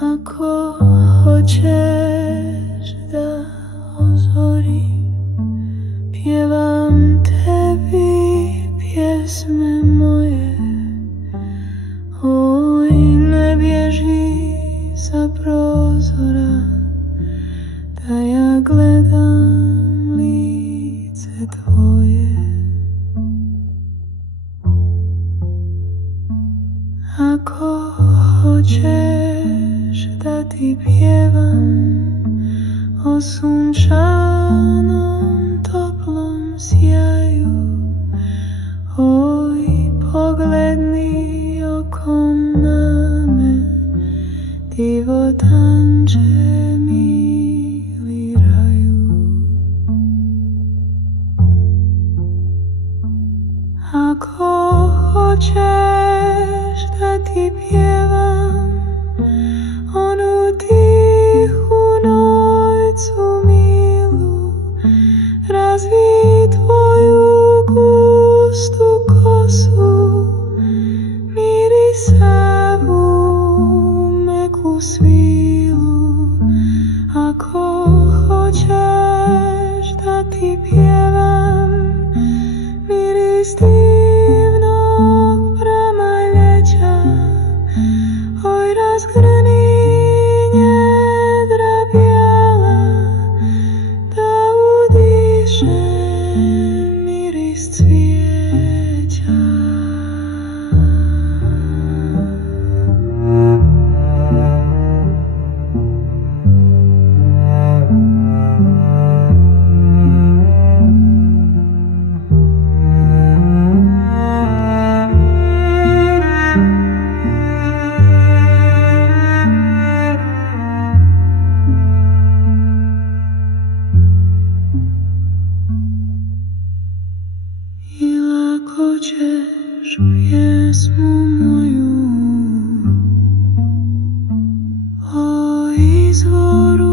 Ako hoćeš da ozorim, pjevam tebi pjesme moje. Oj, ne bježi sa prozora, da ja gledam lice tvoje. Ako hoćeš da ti pjevam o sunčanom toplom sjaju, oj, pogledni okom na me, divotanče mili raju. Ako hoćeš da ti pjevam onu tihu noću milu, razvi tvoju gustu kosu, mirisavu meku svilu. Ako hoćeš da ti pjevam miris divnog pramaljeća, oj, razgrni njedra bijela, da udišem miris cvijeća. I lako ćeš pjesmu moju o izvoru